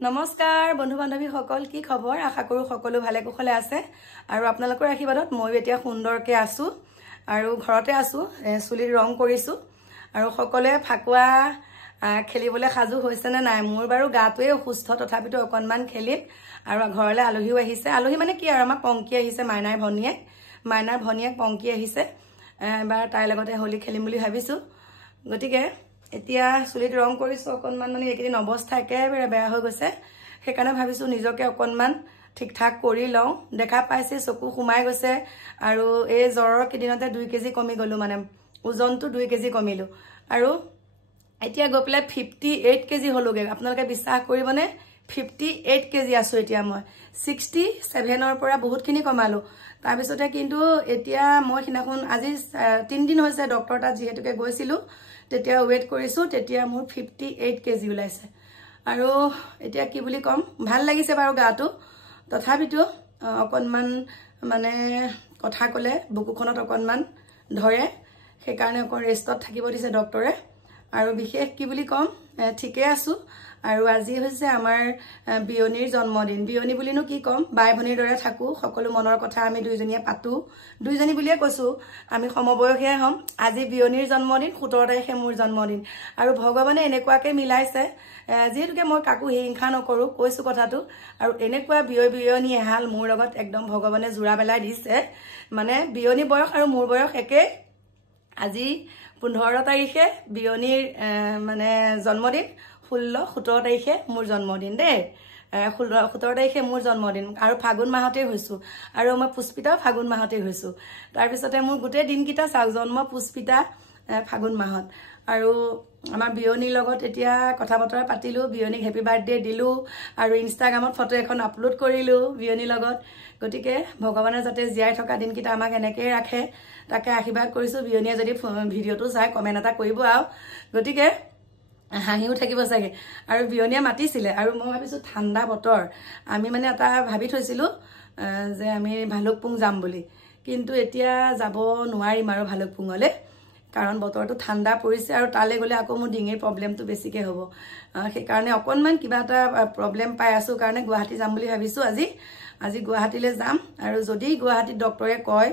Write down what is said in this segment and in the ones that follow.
নমস্কাৰ বন্ধু বান্ধৱী সকল কি খবৰ আশা কৰো সকলো ভালে কুশলে আছে আৰু আপোনালোকৰ আশীৰ্বাদত মই এতিয়া সুন্দৰকে আছো আৰু ঘৰতে আছো চুলিৰ ৰং কৰিছো আৰু সকলোৱে ফাকুৱা খেলিবলৈ সাজু হৈছে নে নাই মোৰ বাৰু গাটোৱে অসুস্থ তথাপিতো অকনমান খেলিম আৰু ঘৰলে আলহীও আহিছে আলহী মানে কি আৰু আমাৰ পংকি আহিছে মাইনাৰ ভনিয়েক পংকি আহিছে এবাৰ তাইৰ লগতে হোলি খেলিম বুলি ভাবিছো গতিকে এতিয়া চুলিত ৰং কৰিছো অকনমান মানে একেদিন অৱস্থা একেবাৰে বেয়া হৈ গৈছে সেইকাৰণে ভাবিছো নিজকে অকনমান ঠিক ঠাক কৰি লওঁ দেখা পাইছে চকু সুমাই গৈছে আৰু এই জ্বৰৰ কিদিনতে 2 কেজি কমি গলো মানে ওজনটো 2 কেজি কমিলো আৰু এতিয়া গৈ পেলাই 58 কেজি হলোগে আপোনালোকে বিশ্বাস কৰিবনে 58 কেজি আছো এতিয়া মই 67 ৰ পৰা বহুতখিনি কমালো তাৰ পিছতে কিন্তু এতিয়া মই হিনাখন আজি 3 দিন হৈছে ডক্টৰ তাত যেহেতুকে গৈছিলো তেতিয়া ওয়েট কৰিছো তেতিয়া মোৰ 58 কেজি ওলাইছে আৰু এতিয়া কি বুলি কম ভাল লাগিছে বাৰু গাটো তথাপিতো অকনমান মানে কথা কলে বুকুখনত অকনমান ধৰে সেইকাৰণে অকন ৰেষ্টত থাকিব দিছে ডক্টৰে আৰু বিশেষ কি বুলি কম ঠিকে আছো আৰু আজি হৈছে আমাৰ বিয়নিৰ জন্মদিন বিয়নি বুলিনো কি কম বাই ভনিৰ দৰে থাকো সকলো মনৰ কথা আমি দুইজনীয়ে পাতো দুইজনী বুলিয়ে কৈছো আমি সমবয়সীয়া হম আজি বিয়নিৰ জন্মদিন 17 তাৰিখে মোৰ জন্মদিন আৰু ভগৱানে এনেকুৱাকে মিলাইছে যেহেতুকে মই কাকো হিংসা নকৰো কৈছো কথাটো আৰু এনেকুৱা বিয়নি এহাল মোৰ লগত একদম ভগৱানে জোৰা বেলাই দিছে মানে বিয়নি বয়স আৰু মোৰ বয়স একে আজি 15 তাৰিখে বিয়নিৰ মানে জন্মদিন 17 তাৰিখে মোৰ জন্মদিন দে 17 তাৰিখে মোৰ জন্মদিন আৰু ফাগুন মাহতে হৈছো আৰু মই পুষ্পিতা ফাগুন মাহতে হৈছো তাৰ পিছতে মোৰ গোটে দিনকিটা চাওক জন্ম পুষ্পিতা ফাগুন মাহত আৰু আমাৰ বিয়নিৰ লগত এতিয়া কথা বতৰা পাতিলো বিয়নিক হেপি বাৰ্থডে দিলো আৰু ইনষ্টাগ্ৰামত ফটো এখন আপলোড কৰিলো বিয়নিৰ লগত গতিকে ভগৱানে যাতে জীয়াই থকা দিনকিটা আমাক এনেকৈ ৰাখে তাকে আশীৰ্বাদ কৰিছো বিয়নিয়ে যদি ভিডিঅটো চাই কমেন্ট এটা কৰিব আৰু গতিকে হাঁহিও থাকিব চাগে আৰু বিয়নিয়ে মাতিছিলে আৰু মই ভাবিছো ঠাণ্ডা বতৰ আমি মানে এটা ভাবি থৈছিলো যে আমি ভালুকপুং যাম বুলি কিন্তু এতিয়া যাব নোৱাৰিম আৰু ভালুকপুঙলে কাৰণ বতৰটো ঠাণ্ডা পৰিছে আৰু তালে গলে আকৌ মোৰ ডিঙিৰ প্ৰবলেমটো বেছিকে হ'ব সেইকাৰণে অকনমান কিবা এটা প্ৰবলেম পাই আছো কাৰণে গুৱাহাটী যাম বুলি ভাবিছো আজি গুৱাহাটীলৈ যাম আৰু যদি গুৱাহাটীত ডক্টৰে কয়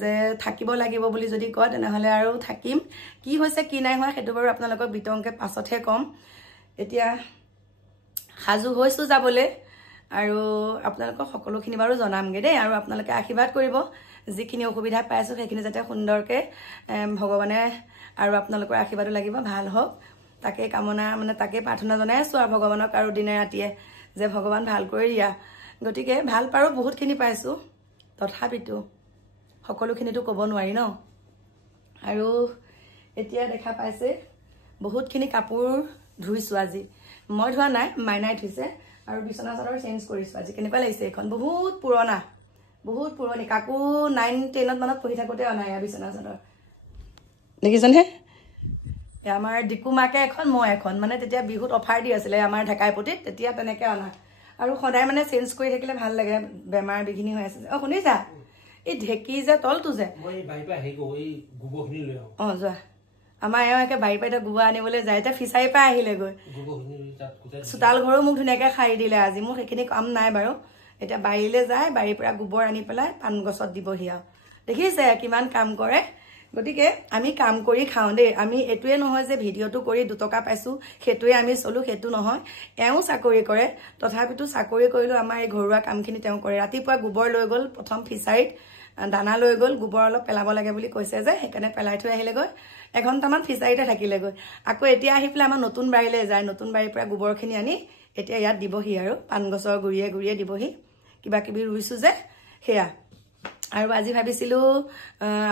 যে থাকিব লাগিব বুলি যদি কয় তেনেহলে আৰু থাকিম কি হৈছে কি নাই হোৱা সেইটো বাৰু আপোনালোকক বিতংকে পাছতহে কম এতিয়া হাজু হৈছো যাবলে আৰু আপোনালোকক সকলোখিনি বাৰু জনামগে দেই আৰু আপোনালোকে আশীৰ্বাদ কৰিব যিখিনি অসুবিধা পাইছো সেইখিনি যাতে সুন্দৰকে ভগৱানে আৰু আপোনালোকৰ আশীৰ্বাদো লাগিব ভাল হওক তাকে কামনা মানে তাকে প্ৰাৰ্থনা জনাই আছো আৰু ভগৱানক আৰু দিনে ৰাতিয়ে যে ভগৱান ভাল কৰি দিয়া গতিকে ভাল পাৰো বহুতখিনি পাইছো তথাপিতো সকলোখিনিতো ক'ব নোৱাৰি ন আৰু এতিয়া দেখা পাইছে বহুতখিনি কাপোৰ ধুইছো আজি মই ধোৱা নাই মাইনাই ধুইছে আৰু বিছনা চাদৰ চেঞ্জ কৰিছো আজি কেনেকুৱা লাগিছে এখন বহুত পুৰণি কাকো 9-10 মানত পঢ়ি থাকোতে অনা বিছনা চাদৰ দেখিছনে আমাৰ ডিকু মাকে এখন মই এখন মানে তেতিয়া বিহুত অফাৰ দি আছিলে আমাৰ ঢাকাইপতিত তেতিয়া তেনেকে অনা আৰু সদায় মানে চেঞ্জ কৰি থাকিলে ভাল লাগে বেমাৰ বিঘিনি হৈ আছে শুনিছা এই ঢেকি যে তলটো যে মই বাইপা হেগো এই গুবখিনি লৈ যোৱা আমাৰ একে বাৰী পাইতে গুবা আনিবলৈ যায় এতিয়া ফিচাৰী পা আহিলে গৈ চোতাল ঘৰো মোক ধুনীয়াকে খাৰি দিলে আজি মোৰ সেইখিনি কাম নাই বাৰু এতিয়া বাৰীলে যায় বাৰীৰ পৰা গোবৰ আনি পেলাই পান গছত দিবহি আৰু দেখিছে কিমান কাম কৰে গতিকে আমি কাম কৰি খাওঁ দেই আমি এটোৱে নহয় যে ভিডিঅটো কৰি 2 টকা পাইছো হেতুৱে আমি চলো হেতু নহয় এও চাকৰি কৰে তথাপিতো চাকৰি কৰিলো আমাৰ এই ঘৰুৱা কামখিনি তেও কৰে ৰাতিপুৱা গোবৰ লৈ গল প্ৰথম ফিচাৰীত দানা লৈ গল গোবৰ অলপ পেলাব লাগে বুলি কৈছে যে সেইকাৰণে পেলাই থৈ আহিলে গৈ এঘণ্টামান ফিচাৰীতে থাকিলে গৈ আকৌ এতিয়া আহি পেলাই আমাৰ নতুন বাৰীলৈ যায় নতুন বাৰীৰ পৰা গোবৰখিনি আনি এতিয়া ইয়াত দিবহি আৰু পান গছৰ গুৰিয়ে দিবহি কিবা কিবি ৰুইছো যে সেয়া আৰু আজি ভাবিছিলো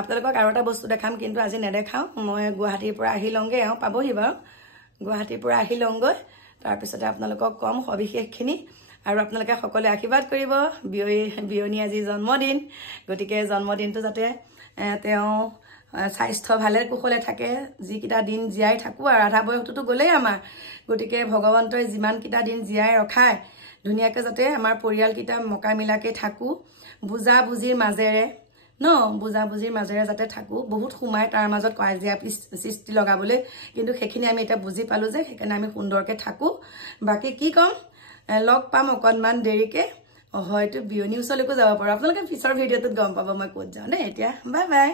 আপোনালোকক আৰু এটা বস্তু দেখাম কিন্তু আজি নেদেখাও মই গুৱাহাটীৰ পৰা আহি লংগে এও পাবহি বাৰু গুৱাহাটীৰ পৰা আহি লংগৈ তাৰ পিছতে আপোনালোকক কম সবিশেষখিনি আৰু আপোনালোকে সকলোৱে আশীৰ্বাদ কৰিব বিয়নি আজি জন্মদিন গতিকে জন্মদিনটো যাতে তেও স্বাস্থ্য ভালে কুশলে থাকে যিকিটা দিন জীয়াই থাকো আৰু আধা বয়সটো গলেই আমাৰ গতিকে ভগৱন্তই যিমান কিটা দিন জীয়াই ৰখায় ধুনীয়াকে যাতে আমাৰ পৰিয়াল কিটা মকা মিলাকে থাকো বুজা বুজিৰ মাজেৰে যাতে থাকো বহুত সময় তাৰ মাজত কাজিয়া সৃষ্টি লগাবলৈ কিন্তু সেইখিনি আমি এটা বুজি পালো যে সেইকাৰণে আমি সুন্দৰকে থাকো বাকি কি কম লগ পাম অকণমান দেৰিকে হয়তো বিয়নি ওচৰলৈকো যাব পাৰোঁ আপোনালোকে পিছৰ ভিডিঅ'টোত গম পাব মই ক'ত যাওঁ দেই এতিয়া বাই বাই